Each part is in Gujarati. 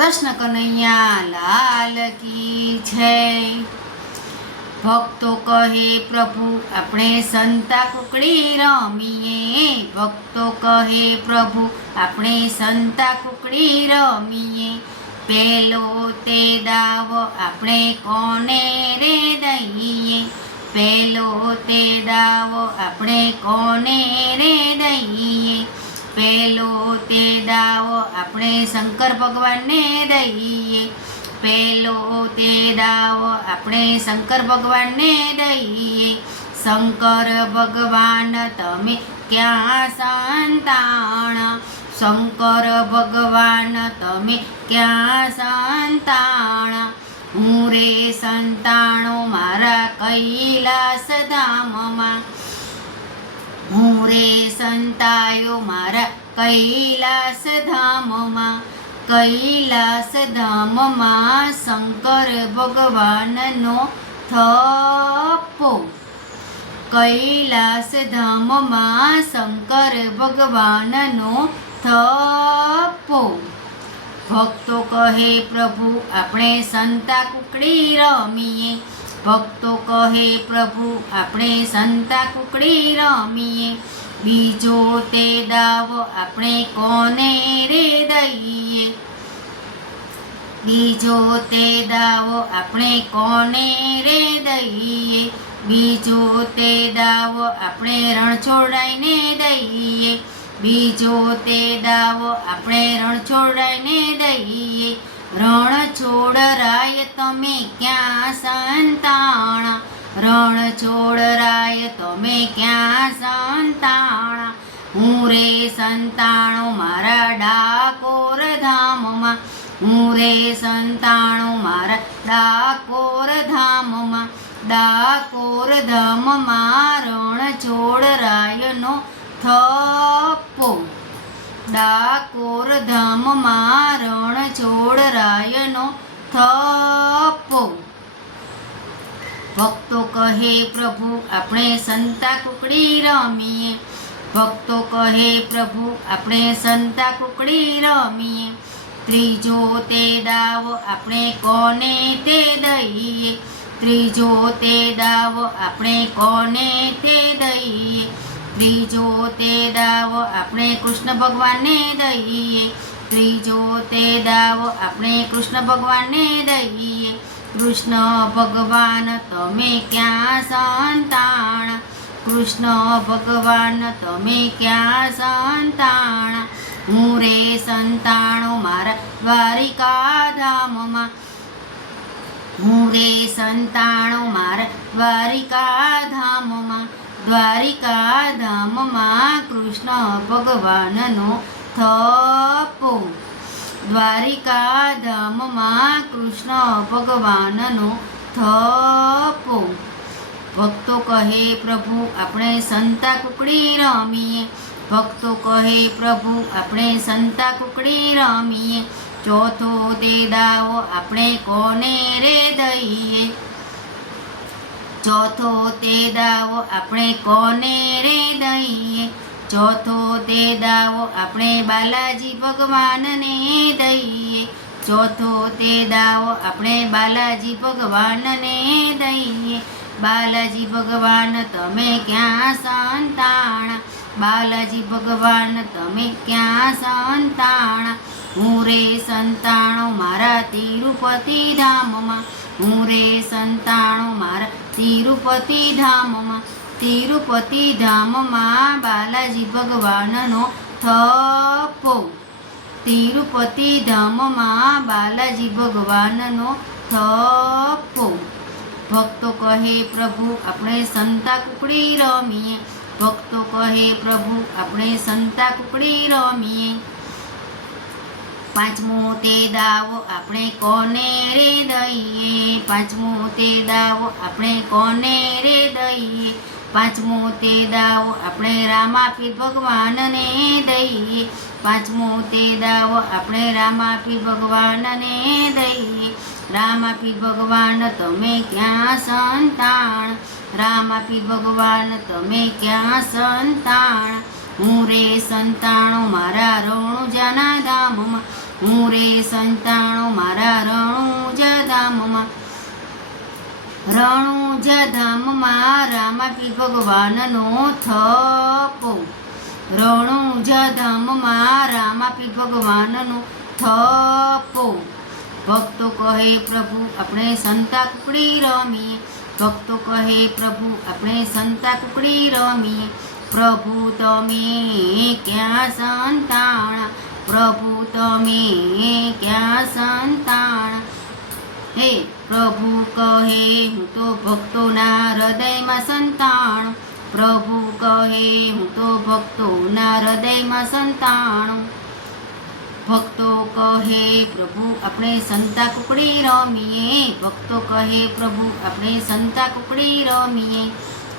કૃષ્ણ કનૈયા, લાલ કી છે ભક્તો કહે, પ્રભુ, આપણે સંતા કુકડી રમીએ. ભક્તો કહે, પ્રભુ, આપણે સંતા કુકડી રમીએ. પેલો તે દાવ આપણે કોને રે દઈએ? પેલો તે દાવો આપણે કોને રે પેલો તે દાવો આપણે શંકર ભગવાનને દઈએ. પેલો તે દાવો આપણે શંકર ભગવાનને દઈએ. શંકર ભગવાન તમે ક્યાં સંતાણ? શંકર ભગવાન તમે ક્યાં સંતાણ? હું રે સંતાણો મારા કૈલાસ ધામમાં હું રે સંતાયો મારા કૈલાસ ધામમાં કૈલાસ ધામમાં શંકર ભગવાનનો થપ્પો. કૈલાસ ધામમાં શંકર ભગવાનનો થપ્પો. ભક્તો કહે, પ્રભુ, આપણે સંતા કુકડી રમીએ. ભક્તો કહે, પ્રભુ, આપણે સંતા કુકડી રમીએ. બીજો તે દાવો આપણે કોને રે દઈએ? બીજો તે દાવો આપણે કોને રે દઈએ? બીજો તે દાવો આપણે રણછોડાઈને દઈએ. બીજો તે દાવો આપણે રણછોડાઈને દઈએ. રણ છોડ રાય તમે ક્યાં સંતાણા રણ છોડ રાય તમે ક્યાં સંતાણા હું રે સંતાણો મારા ડાકોર ધામમાં હું રે સંતાણો મારા ડાકોર ધામમાં ડાકોર ધામમાં રણ છોડ રાયનો થપ્પો ડાકોર ધામમાં રણ રાયનો થપ્પો. ભક્તો કહે, પ્રભુ, આપણે સંતા કુકડી રમીએ. ભક્તો કહે, પ્રભુ, આપણે સંતા કુકડી રમીએ. ત્રીજો, તે દાવ આપણે કોને તે દઈએ? ત્રીજો, તે દાવ આપણે કોને તે દઈએ? ત્રીજો તે દાવ આપણે કૃષ્ણ ભગવાનને દઈએ. ત્રીજો તે દાવ આપણે કૃષ્ણ ભગવાનને દઈએ. કૃષ્ણ ભગવાન, તમે ક્યાં સંતાણ? કૃષ્ણ ભગવાન, તમે ક્યાં સંતાણ? હું રે સંતાણો મારા દ્વારિકા ધામમાં. હું રે સંતાણો મારા દ્વારિકા ધામમાં. દ્વારિકા ધામમાં કૃષ્ણ ભગવાનનો થપો દ્વારિકા ધામમાં કૃષ્ણ ભગવાનનો થપો ભક્તો કહે, પ્રભુ, આપણે સંતા કુકડી રમીએ. ભક્તો કહે, પ્રભુ, આપણે સંતા કુકડી રમીએ. ચોથો તે દાવો, આપણે કોને રે દઈએ? ચોથો તે દાવો આપણે કોને રે દઈએ? ચોથો તે દાવો આપણે બાલાજી ભગવાનને દઈએ. ચોથો તે દાવો આપણે બાલાજી ભગવાનને દઈએ. બાલાજી ભગવાન તમે ક્યાં સંતાણ? બાલાજી ભગવાન તમે ક્યાં સંતાણ? હું રે સંતાણો મારા તિરુપતિ ધામમાં. હું રે સંતાણો તિરુપતિ ધામમાં તિરુપતિ ધામમાં બાલાજી ભગવાનનો થપ્પો તિરુપતિ ધામમાં બાલાજી ભગવાનનો થપ્પો ભક્તો કહે, પ્રભુ, આપણે સંતા કુકડી રમીએ. ભક્તો કહે, પ્રભુ, આપણે સંતા કુકડી રમીએ. પાંચમો તે દાવો આપણે કોને રે દઈએ? પાંચમો તે દાવો આપણે કોને રે દઈએ? પાંચમો તે દાવો આપણે રામાપી ભગવાનને દઈએ. પાંચમો તે દાવો આપણે રામાપી ભગવાનને દઈએ. રામાપી ભગવાન તમે ક્યાં સંતાણ? રામાપી ભગવાન તમે ક્યાં સંતાણ? હું રે સંતાણો મારા રણુજાના ધામમાં. હું રે સંતાણો મારા રણુજા ધામમાં રણુજ ધામમાં રામાપી ભગવાનનો થપો. રણુજ ધામમાં રામાપી ભગવાનનો થપો. ભક્તો કહે પ્રભુ, આપણે સંતા કુકડી રમીએ. ભક્તો કહે પ્રભુ, આપણે સંતા કુકડી રમીએ. પ્રભુ, તમે ક્યાં સંતાણા? પ્રભુ તમે ક્યાં સંતાણ? હે પ્રભુ કહે, હું તો ભક્તોના હૃદયમાં સંતાણ. પ્રભુ કહે, હું તો ભક્તોના હૃદયમાં સંતાણ. ભક્તો કહે, પ્રભુ આપણે સંતા કુકડી રમીએ. ભક્તો કહે, પ્રભુ આપણે સંતા કુકડી રમીએ.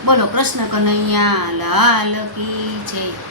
બોલો કૃષ્ણ કનૈયા લાલ કી છે.